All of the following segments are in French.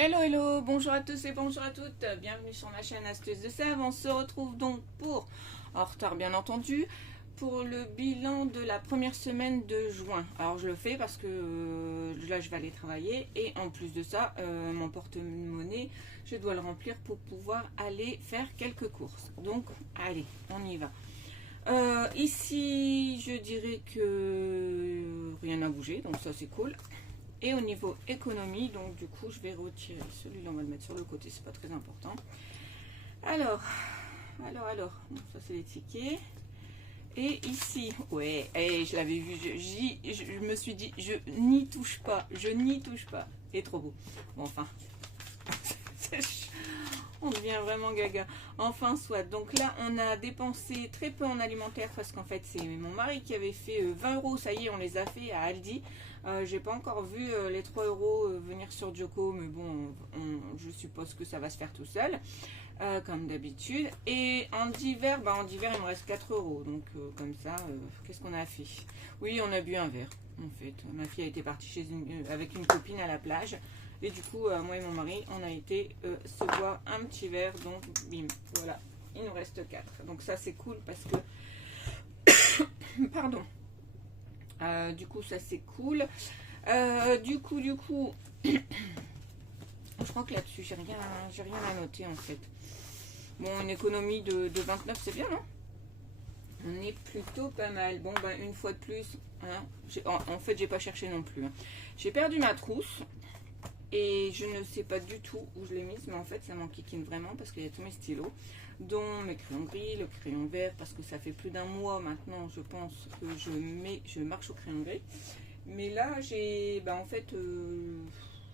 Hello hello, bonjour à tous et bonjour à toutes, bienvenue sur ma chaîne Astuces de Sève. On se retrouve donc pour, en retard bien entendu, pour le bilan de la première semaine de juin. Alors je le fais parce que là je vais aller travailler et en plus de ça, mon porte-monnaie, je dois le remplir pour pouvoir aller faire quelques courses. Donc allez, on y va. Ici je dirais que rien n'a bougé, donc ça c'est cool. Et au niveau économie, donc du coup, je vais retirer celui-là, on va le mettre sur le côté, c'est pas très important. Alors, bon, ça c'est les tickets. Et ici, ouais, je l'avais vu, je me suis dit, je n'y touche pas, Et trop beau. Bon, enfin, on devient vraiment gaga. Enfin, soit. Donc là, on a dépensé très peu en alimentaire parce qu'en fait, c'est mon mari qui avait fait 20 euros. Ça y est, on les a fait à Aldi. J'ai pas encore vu les 3 euros venir sur Joko, mais bon, je suppose que ça va se faire tout seul, comme d'habitude. Et en divers, il me reste 4 euros. Donc, comme ça, qu'est-ce qu'on a fait? Oui, on a bu un verre, en fait. Ma fille a été partie avec une copine à la plage. Et du coup, moi et mon mari, on a été se boire un petit verre. Donc, bim, voilà, il nous reste 4. Donc ça, c'est cool parce que... Pardon. Du coup, ça, c'est cool. Du coup, je crois que là-dessus, j'ai rien à noter, en fait. Bon, une économie de 29, c'est bien, non? On est plutôt pas mal. Bon, une fois de plus, hein, en fait, j'ai pas cherché non plus. Hein. J'ai perdu ma trousse. Et je ne sais pas du tout où je l'ai mise, mais en fait ça m'enquiquine vraiment parce qu'il y a tous mes stylos, dont mes crayons gris, le crayon vert, parce que ça fait plus d'un mois maintenant, je pense, que je marche au crayon gris. Mais là, j'ai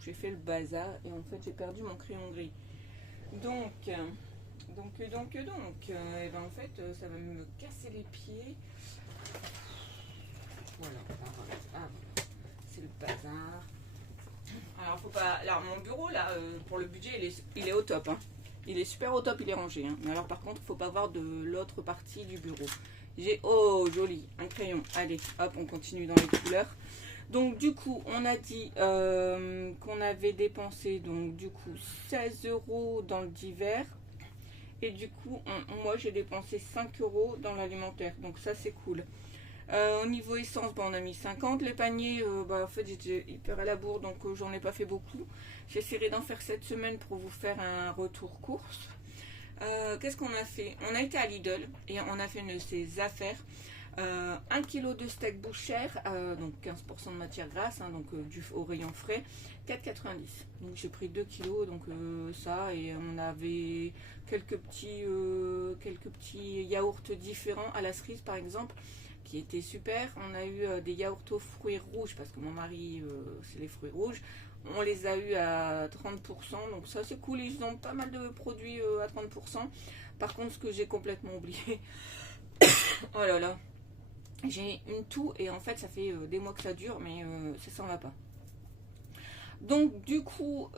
j'ai fait le bazar et en fait j'ai perdu mon crayon gris. Donc, et en fait, ça va me casser les pieds. Voilà, c'est le bazar. Alors, faut pas. Alors, mon bureau, là, pour le budget, il est au top. Hein. Il est super au top, il est rangé. Hein. Mais alors, par contre, il faut pas voir de l'autre partie du bureau. J'ai. Oh, joli, un crayon. Allez, hop, on continue dans les couleurs. Donc, du coup, on a dit qu'on avait dépensé, donc, du coup, 16 euros dans le divers. Et du coup, moi, j'ai dépensé 5 euros dans l'alimentaire. Donc, ça, c'est cool. Au niveau essence, on a mis 50. Les paniers, en fait, j'étais hyper à la bourre, donc j'en ai pas fait beaucoup. J'essaierai d'en faire cette semaine pour vous faire un retour course. Qu'est-ce qu'on a fait? On a été à Lidl et on a fait une de ses affaires. 1 kg de steak bouchère, donc 15% de matière grasse, hein, donc au rayon frais, 4,90. Donc j'ai pris 2 kg, donc ça, et on avait quelques petits yaourts différents à la cerise par exemple, qui étaient super. On a eu des yaourts aux fruits rouges, parce que mon mari, c'est les fruits rouges. On les a eu à 30%, donc ça c'est cool, ils ont pas mal de produits à 30%. Par contre, ce que j'ai complètement oublié, oh là là, j'ai une toux et en fait ça fait des mois que ça dure, mais ça s'en va pas. Donc du coup,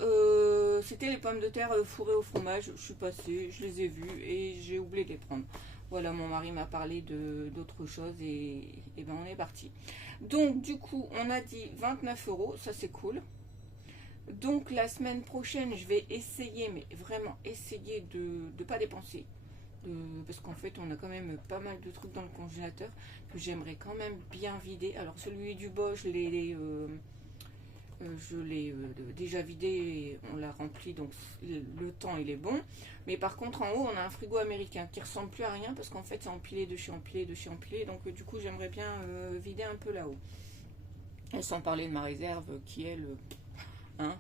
c'était les pommes de terre fourrées au fromage. Je suis passée, je les ai vues et j'ai oublié de les prendre. Voilà, mon mari m'a parlé d'autres choses et ben on est parti. Donc du coup, on a dit 29 euros, ça c'est cool. Donc la semaine prochaine, je vais essayer, mais vraiment essayer de ne pas dépenser. Parce qu'en fait, on a quand même pas mal de trucs dans le congélateur que j'aimerais quand même bien vider. Alors celui du Bosch, je l'ai déjà vidé et on l'a rempli, donc le temps il est bon. Mais par contre, en haut, on a un frigo américain qui ressemble plus à rien parce qu'en fait, c'est empilé de chez empilé de chez empilé. Donc du coup, j'aimerais bien vider un peu là-haut. Et sans parler de ma réserve qui est le... Hein.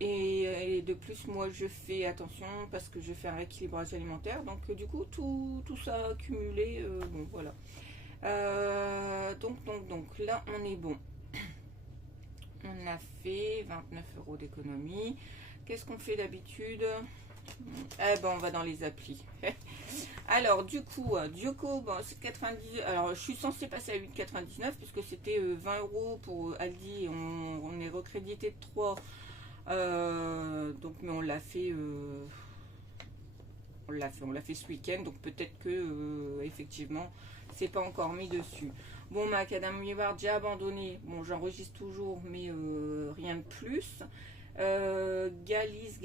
Et de plus, moi je fais attention parce que je fais un rééquilibrage alimentaire. Donc du coup, tout ça accumulé, bon voilà. Donc là, on est bon. On a fait 29 euros d'économie. Qu'est-ce qu'on fait d'habitude? Eh ben, on va dans les applis. Alors, du coup, Joko, bon, c'est 90. Alors, je suis censée passer à 8,99 puisque c'était 20 euros pour Aldi. On est recrédité de 3. Donc, mais on l'a fait. On l'a fait ce week-end. Donc, peut-être que, effectivement, c'est pas encore mis dessus. Bon, Macadam Ward, j'ai abandonné. Bon, j'enregistre toujours, mais rien de plus. Galis,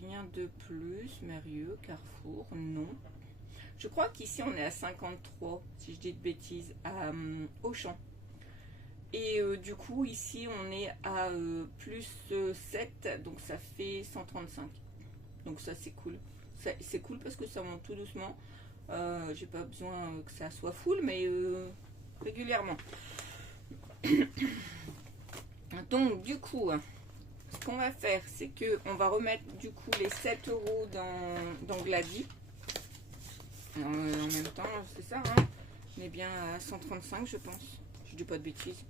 rien de plus. Mérieux, Carrefour, non. Je crois qu'ici on est à 53, si je dis de bêtises, à Auchan. Et du coup, ici on est à plus 7, donc ça fait 135. Donc ça c'est cool. C'est cool parce que ça monte tout doucement. J'ai pas besoin que ça soit full, mais régulièrement. Donc du coup, ce qu'on va faire, c'est que on va remettre du coup les 7 euros dans Glady. En même temps, c'est ça, hein. On est bien à 135, je pense. Je dis pas de bêtises.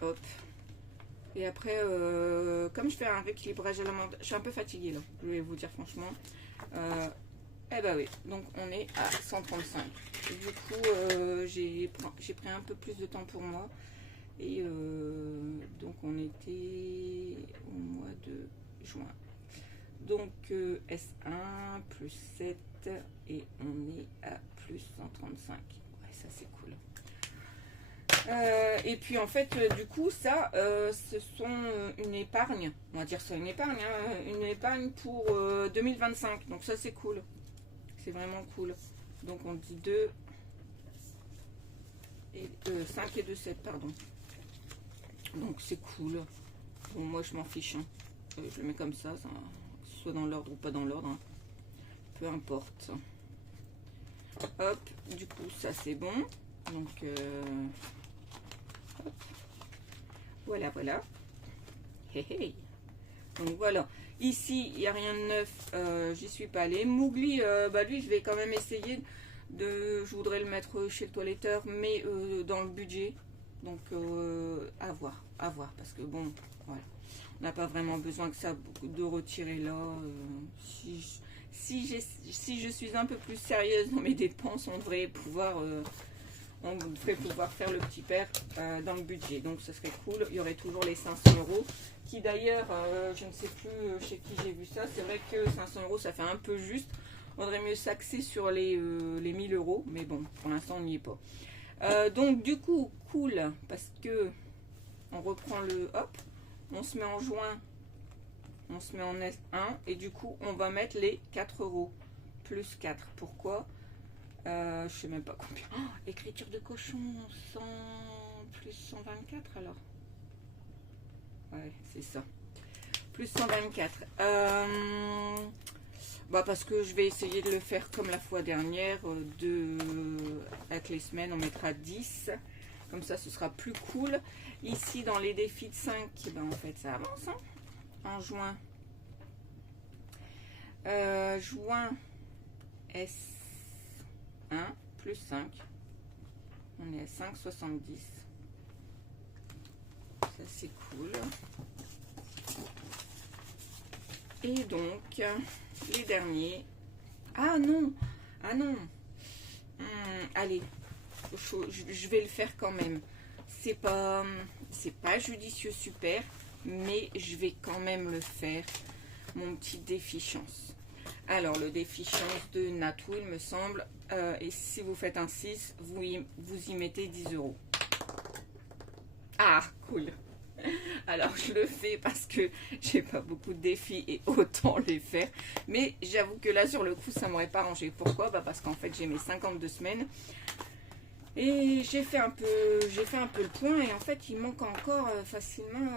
Hop. Et après, comme je fais un rééquilibrage à la menthe, je suis un peu fatiguée là, je vais vous dire franchement. Eh ben oui, donc on est à 135. Et du coup, j'ai pris un peu plus de temps pour moi. Et donc on était au mois de juin. Donc S1 plus 7 et on est à plus 135. Ouais, ça c'est cool. Et puis en fait, du coup, ça, ce sont une épargne, on va dire ça une épargne, hein, une épargne pour 2025. Donc ça c'est cool, c'est vraiment cool. Donc on dit 2 et 5 et 2, 7, pardon. Donc c'est cool. Bon, moi je m'en fiche, hein. Je le mets comme ça, soit dans l'ordre ou pas dans l'ordre, hein. Peu importe. Hop, du coup ça c'est bon. Donc hop. Voilà. Hey, hey. Donc voilà. Ici il n'y a rien de neuf, j'y suis pas allée. Mowgli, bah lui je vais quand même essayer de. Je voudrais le mettre chez le toiletteur, mais dans le budget. Donc à voir, parce que bon, voilà, on n'a pas vraiment besoin que ça de retirer là. Si je suis un peu plus sérieuse dans mes dépenses, on devrait pouvoir faire le petit père dans le budget. Donc ce serait cool. Il y aurait toujours les 500 euros, qui d'ailleurs, je ne sais plus chez qui j'ai vu ça. C'est vrai que 500 euros, ça fait un peu juste. On devrait mieux s'axer sur les 1000 euros, mais bon, pour l'instant, on n'y est pas. Donc du coup cool parce que on reprend le hop, on se met en juin, on se met en S1 et du coup on va mettre les 4 euros plus 4. Pourquoi je sais même pas combien. Oh, écriture de cochon 100 plus 124 alors. Ouais, c'est ça. Plus 124. Bah parce que je vais essayer de le faire comme la fois dernière, avec les semaines on mettra 10, comme ça ce sera plus cool. Ici dans les défis de 5, ben en fait ça avance, hein. En juin, juin S1 plus 5, on est à 5,70, ça c'est cool. Et donc les derniers, ah non, allez, je vais le faire quand même. C'est pas judicieux super, mais je vais quand même le faire. Mon petit défi chance. Alors le défi chance de Natou, il me semble, et si vous faites un 6, vous y mettez 10 euros. Ah cool. Alors je le fais parce que j'ai pas beaucoup de défis et autant les faire. Mais j'avoue que là sur le coup ça m'aurait pas arrangé. Pourquoi? Bah parce qu'en fait j'ai mes 52 semaines. Et j'ai fait un peu le point et en fait il manque encore facilement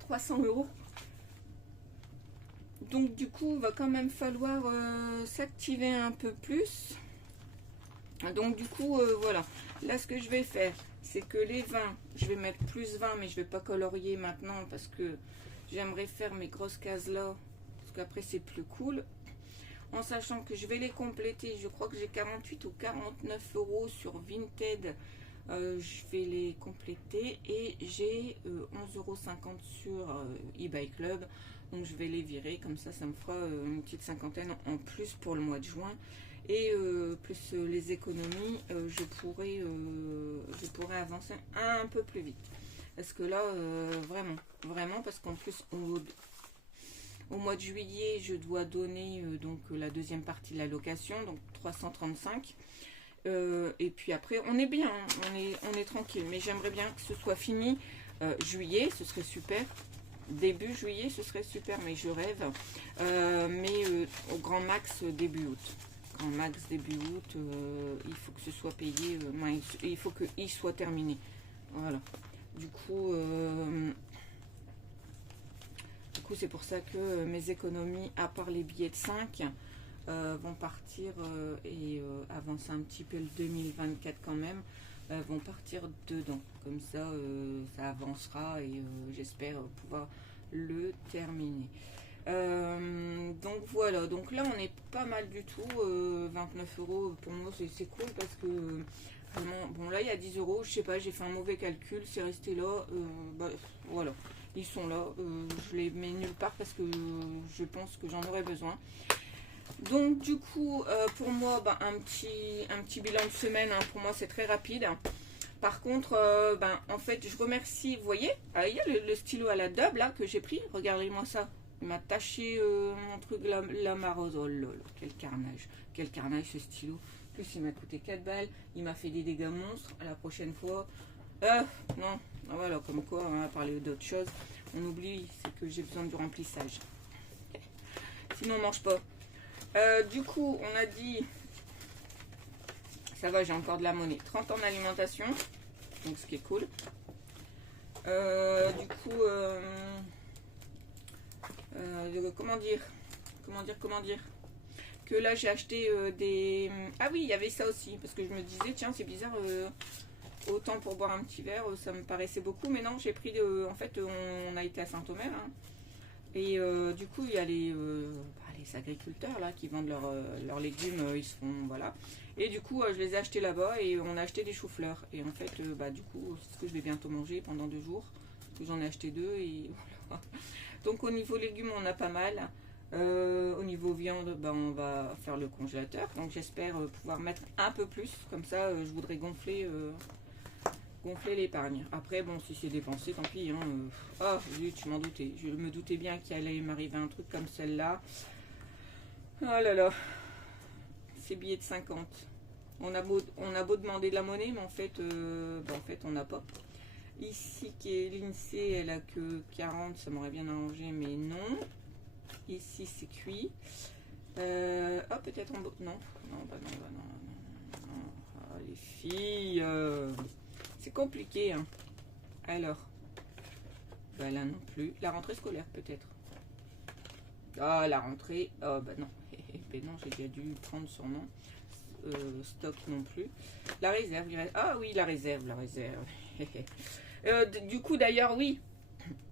300 euros. Donc du coup il va quand même falloir s'activer un peu plus. Donc du coup voilà. Là ce que je vais faire, c'est que les 20, je vais mettre plus 20, mais je vais pas colorier maintenant parce que j'aimerais faire mes grosses cases là, parce qu'après c'est plus cool. En sachant que je vais les compléter, je crois que j'ai 48 ou 49 euros sur Vinted, je vais les compléter et j'ai 11,50 euros sur eBay Club, donc je vais les virer, comme ça ça me fera une petite cinquantaine en plus pour le mois de juin. Et plus les économies, je pourrais avancer un peu plus vite. Parce que là, vraiment, parce qu'en plus, au mois de juillet, je dois donner donc la deuxième partie de la location, donc 335. Et puis après, on est bien, hein, on est tranquille. Mais j'aimerais bien que ce soit fini juillet, ce serait super. Début juillet, ce serait super, mais je rêve. Mais au grand max, début août. Grand max, début août, il faut que ce soit payé. Il faut qu'il soit terminé. Voilà. Du coup, c'est pour ça que mes économies, à part les billets de 5, vont partir et avancer un petit peu le 2024 quand même. Vont partir dedans. Comme ça, ça avancera et j'espère pouvoir le terminer. Donc voilà, donc là on est pas mal du tout. 29 euros pour moi c'est cool parce que vraiment, bon là il y a 10 euros, je sais pas, j'ai fait un mauvais calcul, c'est resté là. Bah, voilà, ils sont là. Je les mets nulle part parce que je pense que j'en aurais besoin. Donc du coup, pour moi, bah, un petit bilan de semaine, hein, pour moi c'est très rapide. Par contre, en fait, je remercie, vous voyez, il y a le stylo à la double là que j'ai pris, regardez-moi ça. Il m'a taché mon truc, la marose, oh lol, quel carnage ce stylo. En plus, il m'a coûté 4 balles, il m'a fait des dégâts monstres, à la prochaine fois. Non, voilà, comme quoi, on va parler d'autre chose. On oublie, c'est que j'ai besoin du remplissage. Sinon, on mange pas. Du coup, on a dit, ça va, j'ai encore de la monnaie. 30 ans d'alimentation, donc ce qui est cool. Du coup, comment dire que là j'ai acheté des... Ah oui, il y avait ça aussi, parce que je me disais, tiens, c'est bizarre, autant pour boire un petit verre, ça me paraissait beaucoup, mais non, j'ai pris, en fait, on a été à Saint-Omer, hein, et du coup, il y a les agriculteurs là qui vendent leurs légumes, ils se font, voilà. Et du coup, je les ai achetés là-bas et on a acheté des choux-fleurs. Et en fait, du coup, c'est ce que je vais bientôt manger pendant 2 jours. Parce que j'en ai acheté 2 et voilà. Donc au niveau légumes, on a pas mal. Au niveau viande, on va faire le congélateur. Donc j'espère pouvoir mettre un peu plus. Comme ça, je voudrais gonfler l'épargne. Après, bon, si c'est dépensé, tant pis. Hein. Ah, zut, je m'en doutais. Je me doutais bien qu'il allait m'arriver un truc comme celle-là. Oh là là. Ces billets de 50. On a beau demander de la monnaie, mais en fait, on n'a pas. Ici, qui est l'INSEE, elle a que 40, ça m'aurait bien arrangé, mais non. Ici, c'est cuit. Peut-être en... Non, non. Oh, les filles, c'est compliqué, hein. Alors, là non plus. La rentrée scolaire, peut-être. Ah, la rentrée, non. Non, j'ai déjà dû prendre son nom. Stock non plus. La réserve, ah oui, la réserve. Du coup, d'ailleurs, oui,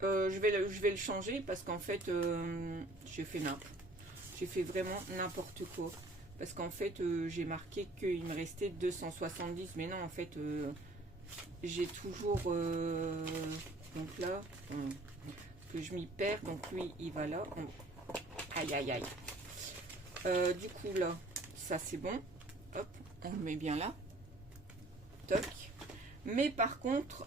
je vais le changer parce qu'en fait, j'ai fait vraiment n'importe quoi. Parce qu'en fait, j'ai marqué qu'il me restait 270. Mais non, en fait, j'ai toujours... donc là, que je m'y perds. Donc lui, il va là. Aïe, aïe, aïe. Du coup, là, ça c'est bon. Hop, on le met bien là. Toc. Mais par contre,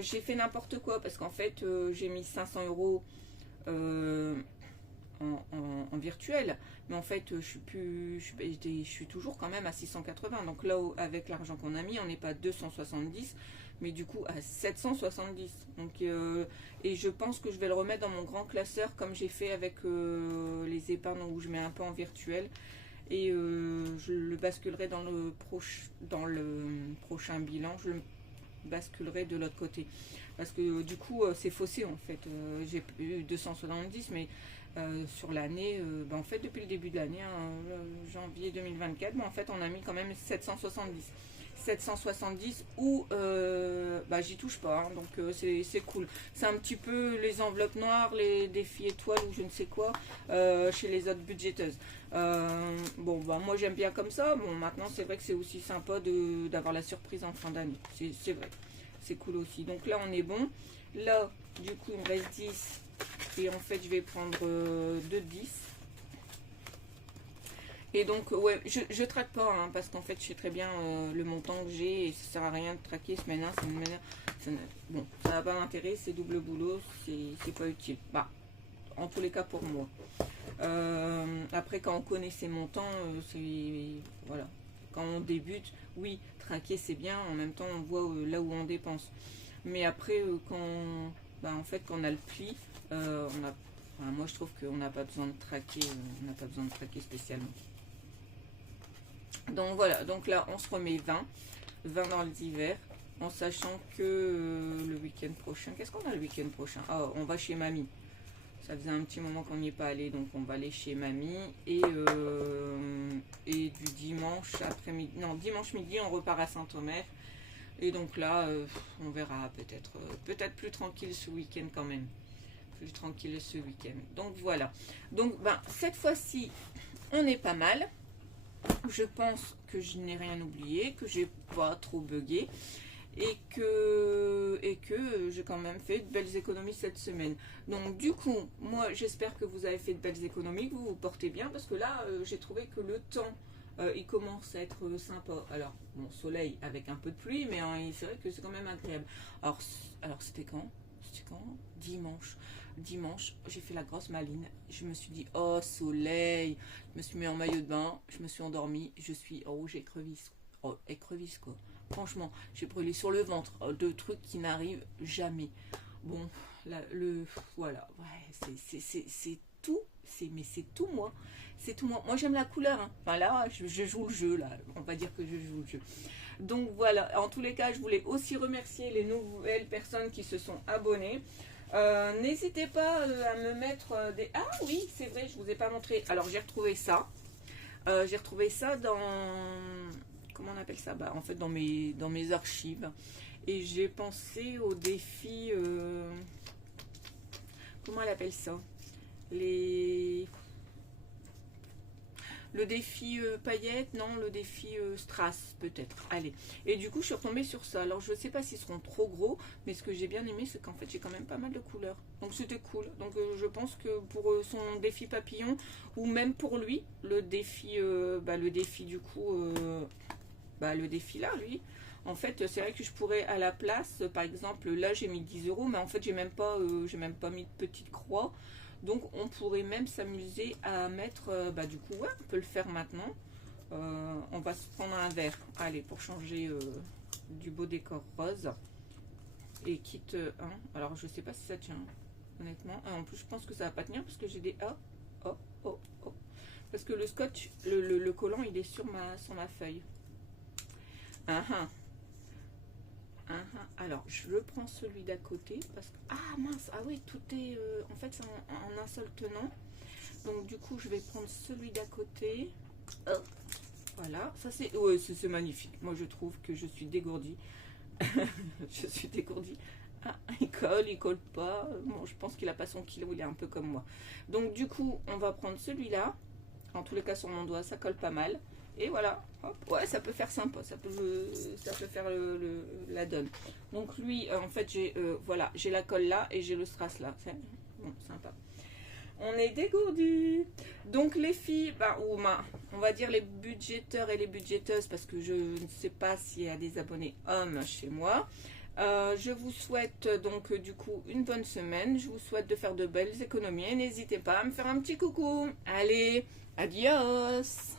j'ai fait n'importe quoi parce qu'en fait, j'ai mis 500 euros en virtuel. Mais en fait, je suis toujours quand même à 680. Donc là, avec l'argent qu'on a mis, on n'est pas à 270, mais du coup à 770. Donc, et je pense que je vais le remettre dans mon grand classeur comme j'ai fait avec les épargnes où je mets un peu en virtuel. Et je le basculerai dans le prochain bilan. Je le basculerai de l'autre côté. Parce que du coup, c'est faussé en fait. J'ai eu 270, mais sur l'année, en fait, depuis le début de l'année, hein, janvier 2024, en fait, on a mis quand même 770. 770 ou j'y touche pas, hein, donc c'est cool. C'est un petit peu les enveloppes noires, les défis étoiles ou je ne sais quoi chez les autres budgéteuses. Moi j'aime bien comme ça. Bon, maintenant c'est vrai que c'est aussi sympa d'avoir la surprise en fin d'année. C'est vrai, c'est cool aussi. Donc là on est bon. Là du coup il me reste 10 et en fait je vais prendre 2 de 10. Et donc, ouais, je traque pas, hein, parce qu'en fait, je sais très bien le montant que j'ai et ça sert à rien de traquer ce maintenant. Bon, ça n'a pas d'intérêt, c'est double boulot, c'est pas utile. En tous les cas pour moi. Après, quand on connaît ses montants, voilà. Quand on débute, oui, traquer c'est bien, en même temps, on voit là où on dépense. Mais après, bah, en fait, quand on a le pli, enfin, moi je trouve qu'on n'a pas besoin de traquer, on n'a pas besoin de traquer spécialement. Donc voilà, donc là on se remet 20 dans les hivers, en sachant que le week-end prochain, qu'est-ce qu'on a le week-end prochain? Ah, on va chez mamie. Ça faisait un petit moment qu'on n'y est pas allé, donc on va aller chez mamie. Et du dimanche après-midi, non, dimanche midi, on repart à Saint-Omer. Et donc là, on verra peut-être plus tranquille ce week-end quand même. Plus tranquille ce week-end. Donc voilà. Donc ben, cette fois-ci, on est pas mal. Je pense que je n'ai rien oublié, que j'ai pas trop bugué. Et que j'ai quand même fait de belles économies cette semaine. Donc du coup, moi j'espère que vous avez fait de belles économies, que vous vous portez bien, parce que là j'ai trouvé que le temps il commence à être sympa. Alors bon, soleil avec un peu de pluie, mais c'est vrai que c'est quand même agréable. Alors c'était quand? Dimanche, j'ai fait la grosse maline. Je me suis dit, oh soleil, je me suis mis en maillot de bain, je me suis endormie, j'ai écrevisse. Oh, écrevisse quoi. Franchement, j'ai brûlé sur le ventre, de trucs qui n'arrivent jamais. Bon, voilà, ouais, c'est tout, mais c'est tout moi. C'est tout moi. Moi j'aime la couleur, hein. Enfin là, je joue le jeu, là. On va dire que je joue le jeu. Donc voilà, en tous les cas, je voulais aussi remercier les nouvelles personnes qui se sont abonnées. N'hésitez pas à me mettre des... Ah oui, c'est vrai, je vous ai pas montré. Alors j'ai retrouvé ça. J'ai retrouvé ça dans... Comment on appelle ça? Bah, en fait, dans mes archives. Et j'ai pensé au défi... comment elle appelle ça? Le défi paillettes, non, le défi strass peut-être. Allez. Et du coup, je suis retombée sur ça. Alors, je ne sais pas s'ils seront trop gros, mais ce que j'ai bien aimé, c'est qu'en fait, j'ai quand même pas mal de couleurs. Donc, c'était cool. Donc, je pense que pour son défi papillon, ou même pour lui, le défi du coup, le défi là, lui. En fait, c'est vrai que je pourrais à la place, par exemple, là, j'ai mis 10 €, mais en fait, j'ai même pas mis de petite croix. Donc on pourrait même s'amuser à mettre, du coup ouais, on peut le faire maintenant. On va se prendre un verre, allez, pour changer du beau décor rose. Et quitte alors je sais pas si ça tient, honnêtement. En plus je pense que ça va pas tenir parce que j'ai des parce que le scotch, le collant il est sur ma feuille. Alors, je prends celui d'à côté parce que... Ah mince, ah oui, tout est... en fait, c'est en un seul tenant. Donc, du coup, je vais prendre celui d'à côté. Voilà, ça c'est... Ouais, c'est magnifique. Moi, je trouve que je suis dégourdie. Je suis dégourdie. Ah, il colle pas. Bon, je pense qu'il a pas son kilo, il est un peu comme moi. Donc, du coup, on va prendre celui-là. En tous les cas, sur mon doigt, ça colle pas mal. Et voilà, hop, ouais, ça peut faire sympa, ça peut faire la donne. Donc lui, en fait, j'ai la colle là et j'ai le strass là. C'est bon, sympa. On est dégourdis. Donc les filles, on va dire les budgéteurs et les budgéteuses, parce que je ne sais pas s'il y a des abonnés hommes chez moi. Je vous souhaite donc du coup une bonne semaine. Je vous souhaite de faire de belles économies. N'hésitez pas à me faire un petit coucou. Allez, adios.